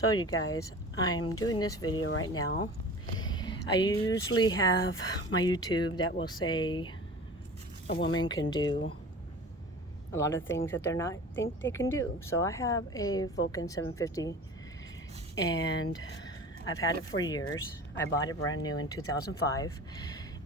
So you guys, I'm doing this video right now. I usually have my YouTube that will say a woman can do a lot of things that they're not think they can do. So I have a Vulcan 750 and I've had it for years. I bought it brand new in 2005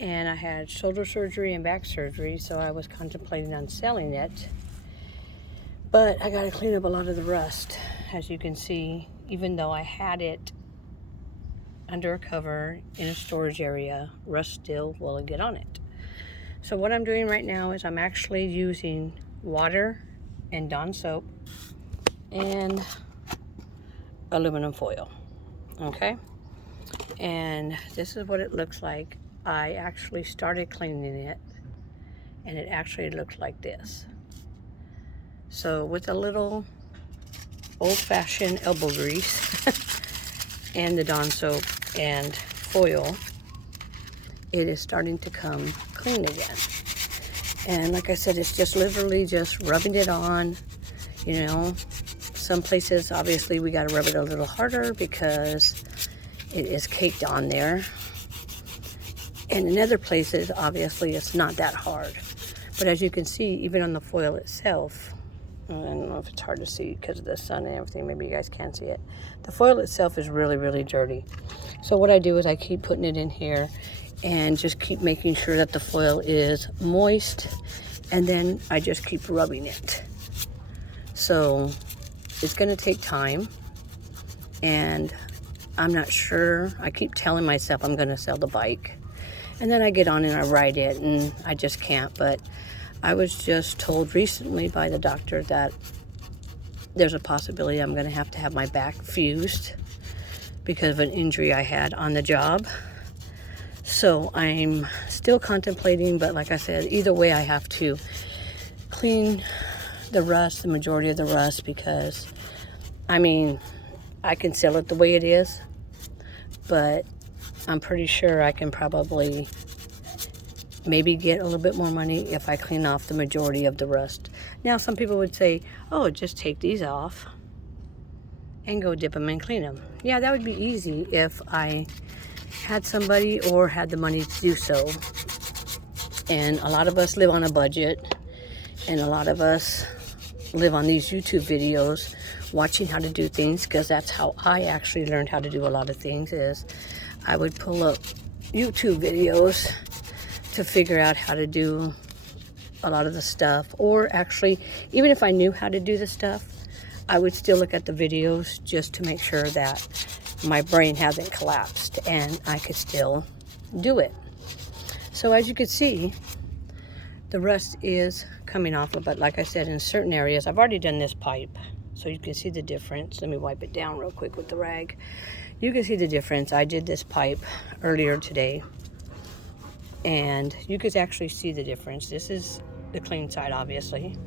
and I had shoulder surgery and back surgery, so I was contemplating on selling it. But I gotta clean up a lot of the rust. As you can see, even though I had it under a cover in a storage area, rust still will get on it. So what I'm doing right now is I'm actually using water and Dawn soap and aluminum foil. Okay? And this is what it looks like. I actually started cleaning it and it actually looks like this. So with a little old-fashioned elbow grease and the Dawn soap and foil, it is starting to come clean again. And like I said, it's just literally just rubbing it on. You know, some places obviously we got to rub it a little harder because it is caked on there. And in other places, obviously it's not that hard. But as you can see, even on the foil itself, I don't know if it's hard to see because of the sun and everything. Maybe you guys can't see it. The foil itself is really, really dirty. So what I do is I keep putting it in here and just keep making sure that the foil is moist. And then I just keep rubbing it. So it's going to take time. And I'm not sure. I keep telling myself I'm going to sell the bike. And then I get on and I ride it and I just can't. But I was just told recently by the doctor that there's a possibility I'm going to have my back fused because of an injury I had on the job. So I'm still contemplating, but like I said, either way I have to clean the rust, the majority of the rust, because I mean, I can sell it the way it is, but I'm pretty sure I can probably maybe get a little bit more money if I clean off the majority of the rust. Now, some people would say, oh, just take these off and go dip them and clean them. Yeah, that would be easy if I had somebody or had the money to do so. And a lot of us live on a budget, and a lot of us live on these YouTube videos watching how to do things, because that's how I actually learned how to do a lot of things. Is I would pull up YouTube videos to figure out how to do a lot of the stuff. Or actually, even if I knew how to do the stuff, I would still look at the videos just to make sure that my brain hasn't collapsed and I could still do it. So as you can see, the rust is coming off of it. Like I said, in certain areas, I've already done this pipe, so you can see the difference. Let me wipe it down real quick with the rag. You can see the difference. I did this pipe earlier today, and you could actually see the difference. This is the clean side, obviously,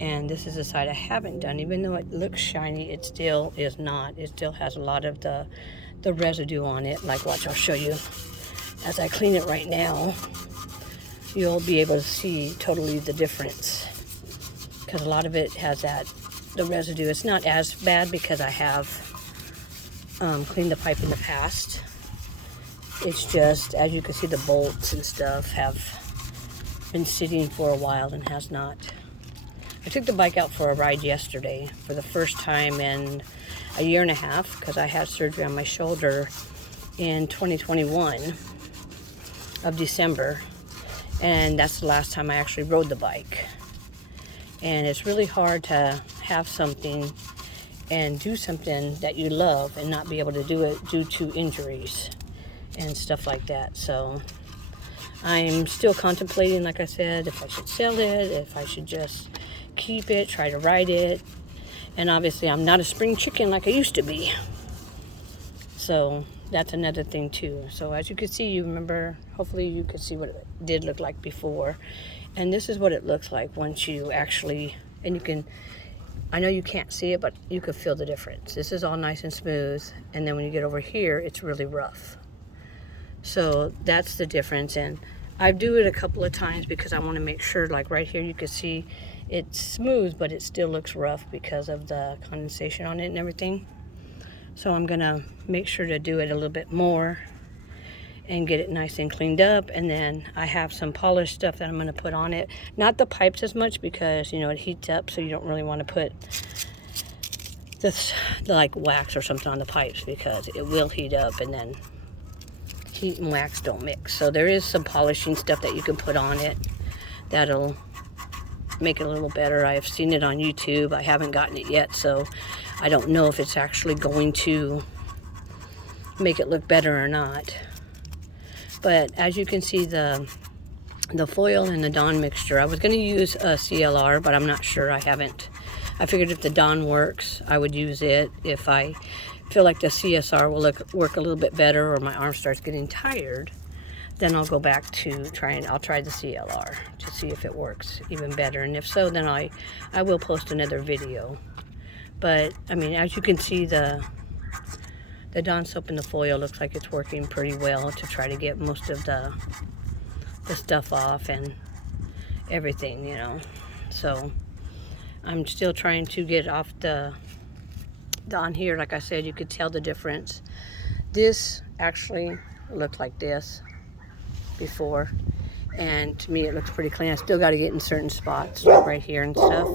and this is the side I haven't done. Even though it looks shiny, it still is not. It still has a lot of the residue on it. Like, watch, I'll show you. As I clean it right now, you'll be able to see totally the difference, because a lot of it has the residue. It's not as bad because I have cleaned the pipe in the past. It's just, as you can see, the bolts and stuff have been sitting for a while and has not. I took the bike out for a ride yesterday for the first time in a year and a half, because I had surgery on my shoulder in 2021 of December, and that's the last time I actually rode the bike. And it's really hard to have something and do something that you love and not be able to do it due to injuries and stuff like that. So I'm still contemplating, like I said, if I should sell it, if I should just keep it, try to ride it. And obviously I'm not a spring chicken like I used to be. So that's another thing too. So as you can see, you remember, hopefully you could see what it did look like before. And this is what it looks like once you actually, and you can, I know you can't see it, but you can feel the difference. This is all nice and smooth. And then when you get over here, it's really rough. So that's the difference. And I do it a couple of times because I want to make sure, like right here, you can see it's smooth, but it still looks rough because of the condensation on it and everything. So I'm gonna make sure to do it a little bit more and get it nice and cleaned up. And then I have some polished stuff that I'm gonna put on it. Not the pipes as much because, you know, it heats up, so you don't really want to put this like wax or something on the pipes because it will heat up, and then heat and wax don't mix. So there is some polishing stuff that you can put on it that'll make it a little better. I've seen it on YouTube. I haven't gotten it yet, so I don't know if it's actually going to make it look better or not. But as you can see, the foil and the Dawn mixture, I was going to use a CLR, but I'm not sure. I figured if the Dawn works, I would use it. If I feel like the CSR will work a little bit better, or my arm starts getting tired, then I'll go back to I'll try the CLR to see if it works even better. And if so, then I will post another video. But I mean, as you can see, the Dawn soap and the foil looks like it's working pretty well to try to get most of the stuff off and everything, you know. So I'm still trying to get off the on here. Like I said, you could tell the difference. This actually looked like this before, and to me it looks pretty clean. I still got to get in certain spots right here and stuff,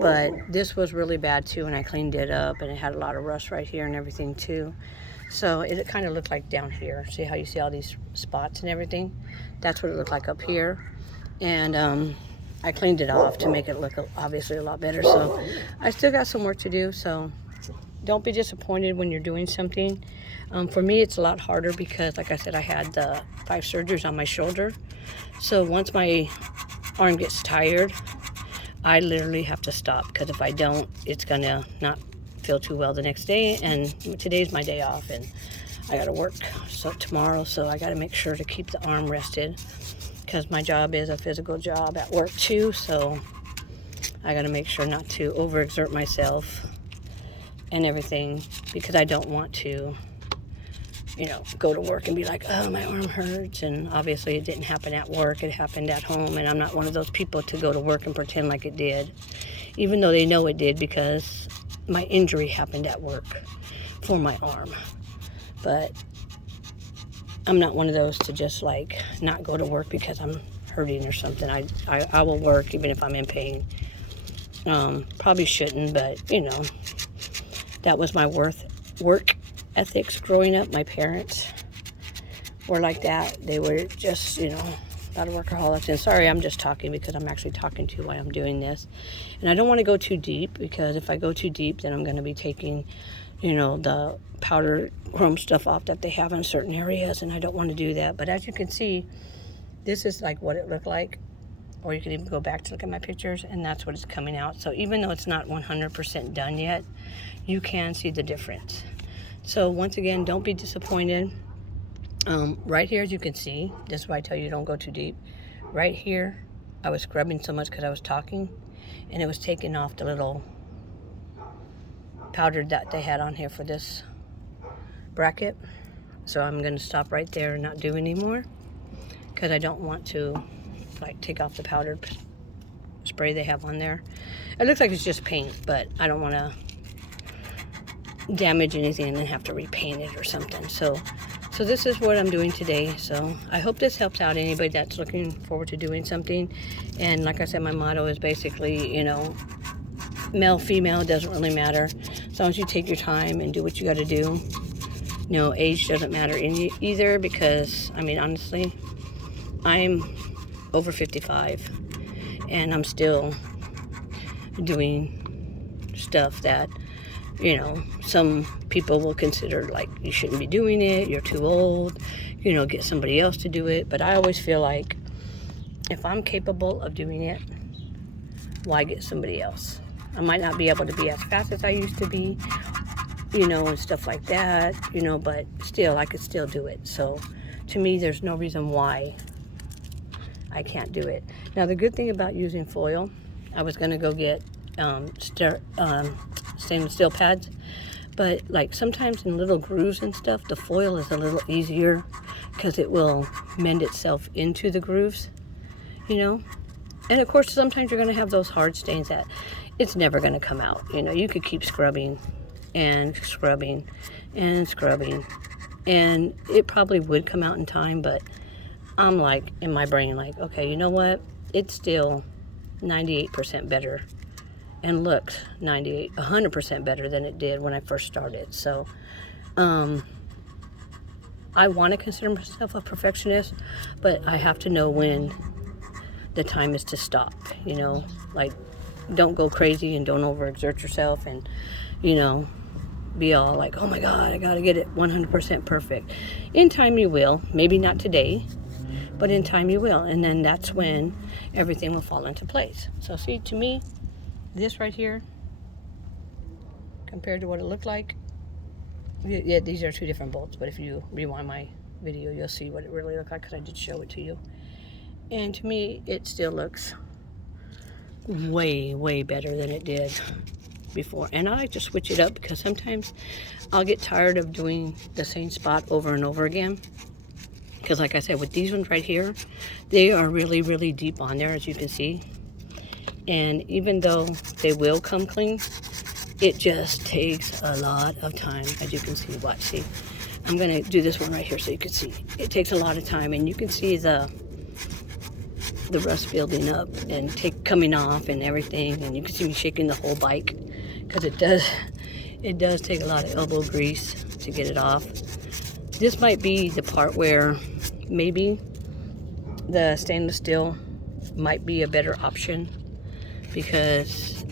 but this was really bad too, and I cleaned it up, and it had a lot of rust right here and everything too. So it kind of looked like down here. See how you see all these spots and everything? That's what it looked like up here. And I cleaned it off to make it look obviously a lot better. So I still got some work to do, so don't be disappointed when you're doing something. For me, it's a lot harder because, like I said, I had the 5 surgeries on my shoulder. So once my arm gets tired, I literally have to stop, because if I don't, it's gonna not feel too well the next day. And today's my day off, and I gotta work tomorrow, so I gotta make sure to keep the arm rested, because my job is a physical job at work too. So I gotta make sure not to overexert myself and everything, because I don't want to, you know, go to work and be like, oh, my arm hurts. And obviously it didn't happen at work, it happened at home, and I'm not one of those people to go to work and pretend like it did, even though they know it did, because my injury happened at work for my arm. But I'm not one of those to just like not go to work because I'm hurting or something. I will work even if I'm in pain. Probably shouldn't, but you know, that was my work ethics growing up. My parents were like that. They were just, you know, a lot of workaholics. And sorry, I'm just talking because I'm actually talking to you while I'm doing this. And I don't want to go too deep, because if I go too deep, then I'm going to be taking, you know, the powder chrome stuff off that they have in certain areas, and I don't want to do that. But as you can see, this is like what it looked like. Or you can even go back to look at my pictures, and that's what it's coming out. So even though it's not 100% done yet, you can see the difference. So once again, don't be disappointed. Right here, as you can see, this is why I tell you don't go too deep. Right here, I was scrubbing so much because I was talking, and it was taking off the little powder that they had on here for this bracket. So I'm going to stop right there and not do anymore, because I don't want to like take off the powdered spray they have on there. It looks like it's just paint, but I don't want to damage anything and then have to repaint it or something. So this is what I'm doing today. So I hope this helps out anybody that's looking forward to doing something. And like I said, my motto is basically, you know, male, female, doesn't really matter. As long as you take your time and do what you got to do. You know, age doesn't matter either, because, I mean, honestly, I'm over 55, and I'm still doing stuff that, you know, some people will consider like you shouldn't be doing it, you're too old, you know, get somebody else to do it. But I always feel like if I'm capable of doing it, why get somebody else? I might not be able to be as fast as I used to be, you know, and stuff like that, you know, but still, I could still do it. So to me, there's no reason why I can't do it. Now, the good thing about using foil, I was going to go get stainless steel pads, but like sometimes in little grooves and stuff, the foil is a little easier because it will mend itself into the grooves, you know. And of course, sometimes you're going to have those hard stains that it's never going to come out. You know, you could keep scrubbing and scrubbing and scrubbing. And it probably would come out in time, but I'm like, in my brain, like, okay, you know what? It's still 98% better and looks 100% better than it did when I first started. So, I want to consider myself a perfectionist, but I have to know when the time is to stop, you know, like, don't go crazy and don't overexert yourself and, you know, be all like, oh my God, I gotta get it 100% perfect. In time you will, maybe not today, but in time you will, and then that's when everything will fall into place. So see, to me, this right here, compared to what it looked like, yeah, these are two different bolts, but if you rewind my video, you'll see what it really looked like, because I did show it to you. And to me, it still looks way, way better than it did before. And I like to switch it up, because sometimes I'll get tired of doing the same spot over and over again. Because like I said, with these ones right here, they are really, really deep on there, as you can see. And even though they will come clean, it just takes a lot of time, as you can see. Watch, see. I'm going to do this one right here so you can see. It takes a lot of time, and you can see the rust building up and coming off and everything. And you can see me shaking the whole bike, because it does take a lot of elbow grease to get it off. This might be the part where maybe the stainless steel might be a better option, because,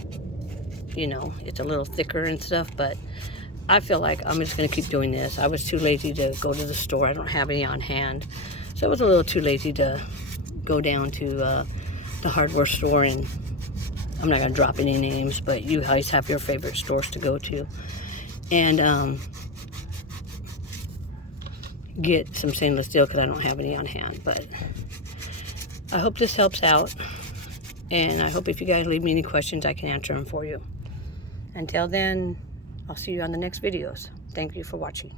you know, it's a little thicker and stuff, but I feel like I'm just going to keep doing this. I was too lazy to go to the store. I don't have any on hand, so I was a little too lazy to go down to the hardware store, and I'm not going to drop any names, but you guys have your favorite stores to go to, and get some stainless steel, because I don't have any on hand. But I hope this helps out, and I hope if you guys leave me any questions, I can answer them for you. Until then, I'll see you on the next videos. Thank you for watching.